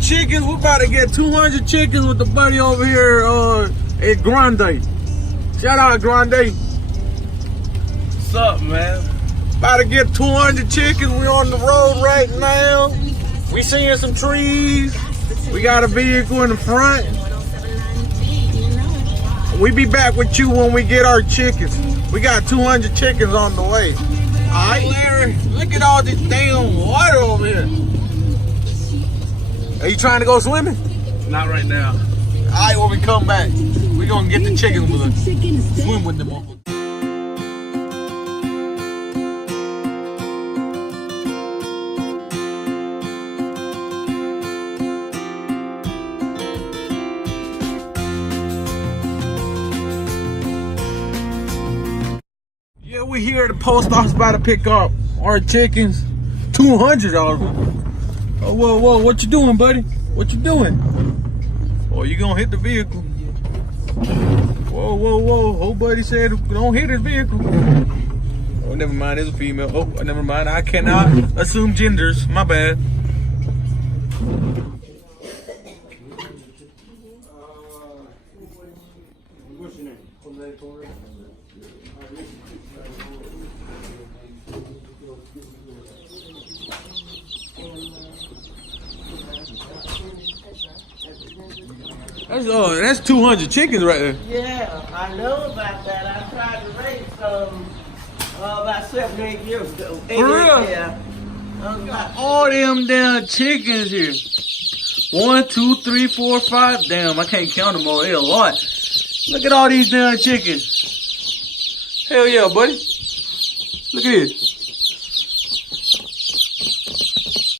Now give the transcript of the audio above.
200 chickens. We're about to get 200 chickens with the buddy over here at Grande. Shout out Grande. What's up, man? About to get 200 chickens. We on the road right now. We seeing some trees. We got a vehicle in the front. We be back with you when we get our chickens. We got 200 chickens on the way. Alright, Larry, look at all this damn water over here. Are you trying to go swimming? Not right now. Alright, when we come back, we gonna get the chickens with us. Swim with them. Yeah, we here at the post office about to pick up our chickens. 200 of them. Oh, whoa, what you doing, buddy? What you doing? Oh, you gonna hit the vehicle. Whoa. Oh, buddy said don't hit his vehicle. Oh, never mind, it's a female. Oh, never mind, I cannot assume genders. My bad. What's your name? That's 200 chickens right there. Yeah, I know about that. I tried to raise some about 7 or 8 years ago. For real? Yeah. All them damn chickens here. 1, 2, 3, 4, 5. Damn, I can't count them all. They're a lot. Look at all these damn chickens. Hell yeah, buddy. Look at this.